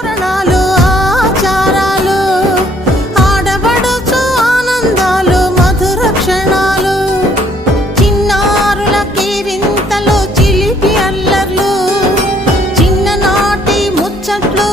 తోరణాలు ఆచారాలు ఆడబడుచు ఆనందాలు మధుర క్షణాలు చిన్నారుల కేరింతలు చిలిపి అల్లర్లు చిన్ననాటి ముచ్చట్లు